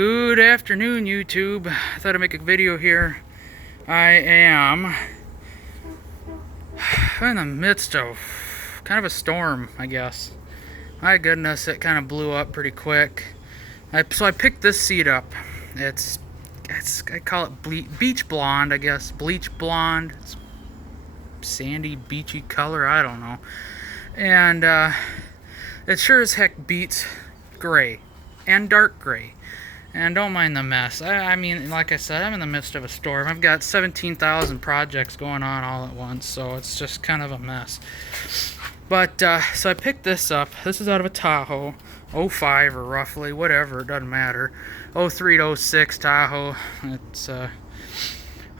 Good afternoon, YouTube. I thought I'd make a video here. I am in the midst of kind of a storm, I guess. My goodness, it kind of blew up pretty quick. So I picked this seat up. It's I call it beach blonde, I guess. Bleach blonde. It's sandy, beachy color, I don't know. And it sure as heck beats gray and dark gray. And don't mind the mess. I mean, like I said, I'm in the midst of a storm. I've got 17,000 projects going on all at once, so it's just kind of a mess. But, so I picked this up. This is out of a Tahoe, 05 or roughly, whatever, it doesn't matter. 03 to 06 Tahoe. It's,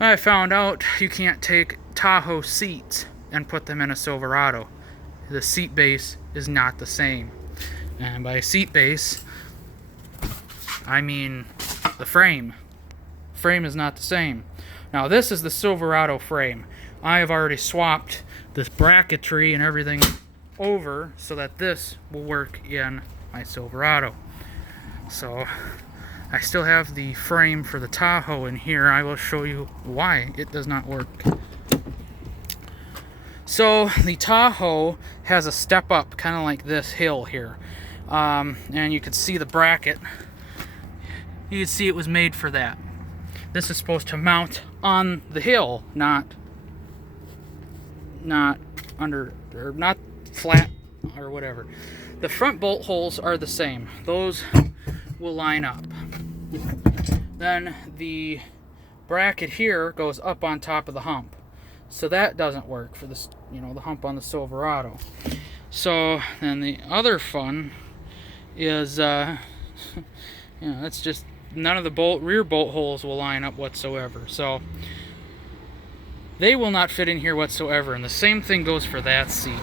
I found out you can't take Tahoe seats and put them in a Silverado. The seat base is not the same. And by seat base, I mean the frame. Frame is not the same. Now this is the Silverado frame. I have already swapped this bracketry and everything over so that this will work in my Silverado. So I still have the frame for the Tahoe in here. I will show you why it does not work. So the Tahoe has a step up, kind of like this hill here. And you can see the bracket. You can see it was made for that. This is supposed to mount on the hill, not under, or not flat or whatever. The front bolt holes are the same. Those will line up. Then the bracket here goes up on top of the hump. So that doesn't work for this, the hump on the Silverado. So then the other fun is, it's just none of the rear bolt holes will line up whatsoever. So they will not fit in here whatsoever. And the same thing goes for that seat.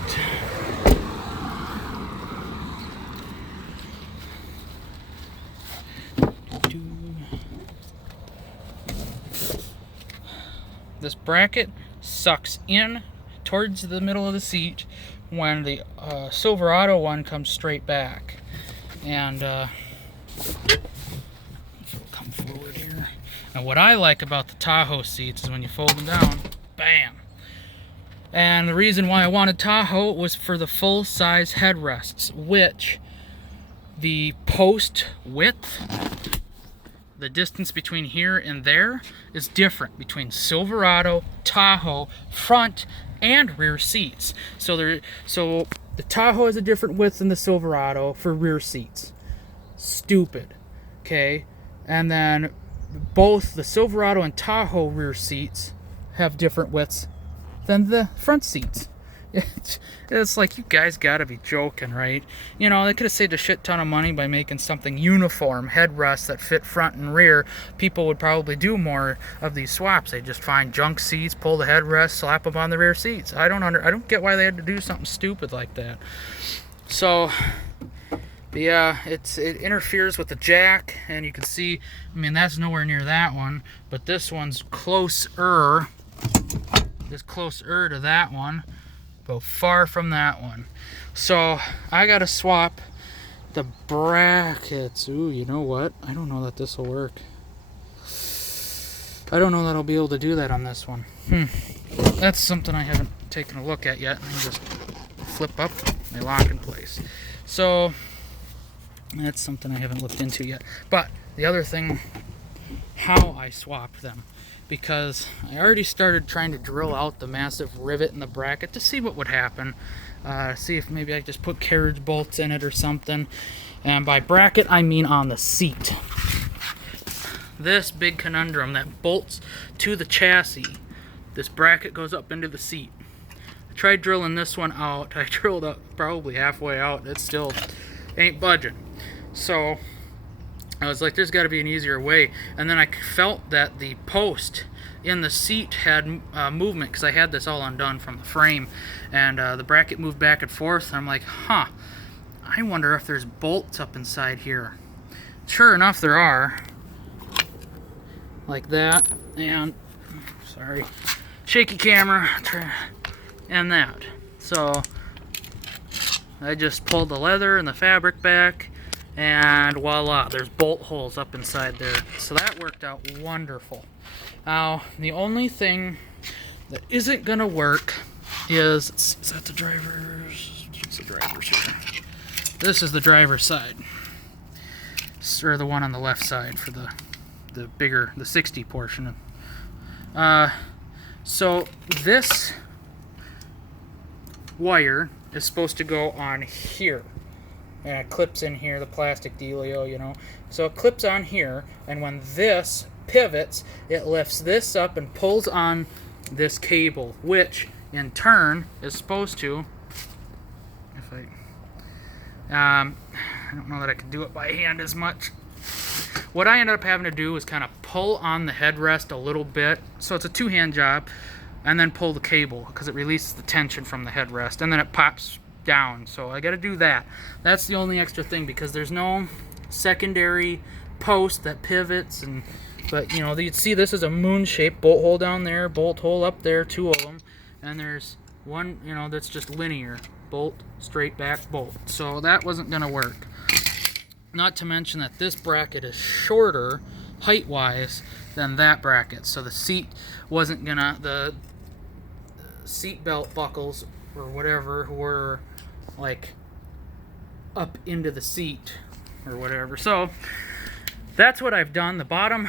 This bracket sucks in towards the middle of the seat when the Silverado one comes straight back. And come forward here. And what I like about the Tahoe seats is when you fold them down, bam. And the reason why I wanted Tahoe was for the full-size headrests, which the post width, the distance between here and there, is different between Silverado, Tahoe, front and rear seats. So the Tahoe has a different width than the Silverado for rear seats. Stupid. Okay? And then both the Silverado and Tahoe rear seats have different widths than the front seats. It's like, you guys gotta be joking, right? They could have saved a shit ton of money by making something uniform, headrests that fit front and rear. People would probably do more of these swaps. They just find junk seats, pull the headrest, slap them on the rear seats. I don't get why they had to do something stupid like that. So yeah, it interferes with the jack, and you can see, that's nowhere near that one, but this one's closer. It's closer to that one, but far from that one. So I gotta swap the brackets. Ooh, you know what? I don't know that this will work. I don't know that I'll be able to do that on this one. That's something I haven't taken a look at yet. I just flip up, they lock in place. So that's something I haven't looked into yet. But the other thing, how I swapped them, because I already started trying to drill out the massive rivet in the bracket to see what would happen. See if maybe I just put carriage bolts in it or something. And by bracket, I mean on the seat. This big conundrum that bolts to the chassis, this bracket goes up into the seat. I tried drilling this one out. I drilled up probably halfway out. It still ain't budging. So I was like, there's got to be an easier way. And then I felt that the post in the seat had movement, because I had this all undone from the frame, and the bracket moved back and forth. And I'm like, I wonder if there's bolts up inside here. Sure enough, there are, like that, and sorry, shaky camera, and that. So I just pulled the leather and the fabric back, and voila, there's bolt holes up inside there. So that worked out wonderful. Now, the only thing that isn't gonna work is that the driver's? It's the driver's here. This is the driver's side, or the one on the left side for the bigger, the 60 portion. So this wire is supposed to go on here, and it clips in here, the plastic dealio, you know. So it clips on here, and when this pivots, it lifts this up and pulls on this cable, which in turn is supposed to, if I don't know that I can do it by hand as much. What I ended up having to do is kind of pull on the headrest a little bit, so it's a two-hand job, and then pull the cable because it releases the tension from the headrest, and then it pops down. So I got to do that. That's the only extra thing, because there's no secondary post that pivots. But you know, you see this is a moon-shaped bolt hole down there, bolt hole up there, two of them, and there's one, you know, that's just linear bolt, straight back bolt. So that wasn't gonna work. Not to mention that this bracket is shorter height-wise than that bracket, so the seat wasn't gonna, the seat belt buckles or whatever were like up into the seat or whatever. So that's what I've done. The bottom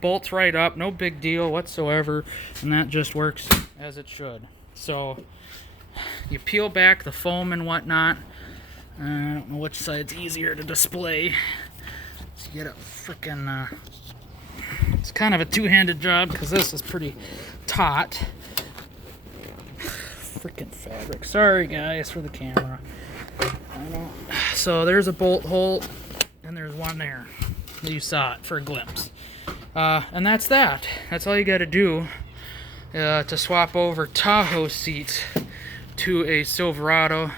bolts right up, no big deal whatsoever, and that just works as it should. So you peel back the foam and whatnot. I don't know which side's easier to display. So you get a freaking it's kind of a two-handed job because this is pretty taut. Freaking fabric. Sorry guys for the camera. I know. So there's a bolt hole, and there's one there. You saw it for a glimpse. And that's that. That's all you got to do to swap over Tahoe seats to a Silverado.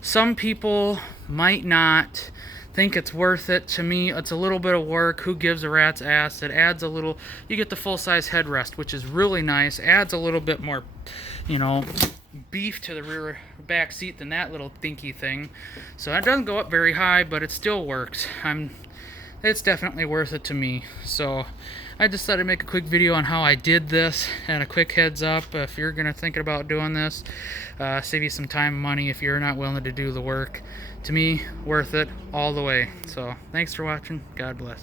Some people might not think it's worth it. To me, it's a little bit of work. Who gives a rat's ass? It adds a little. You get the full-size headrest, which is really nice. Adds a little bit more, you know, beef to the rear back seat than that little dinky thing. So it doesn't go up very high, but it still works. It's definitely worth it to me. So I decided to make a quick video on how I did this, and a quick heads up if you're gonna think about doing this, save you some time and money if you're not willing to do the work. To me, worth it all the way. So thanks for watching. God bless.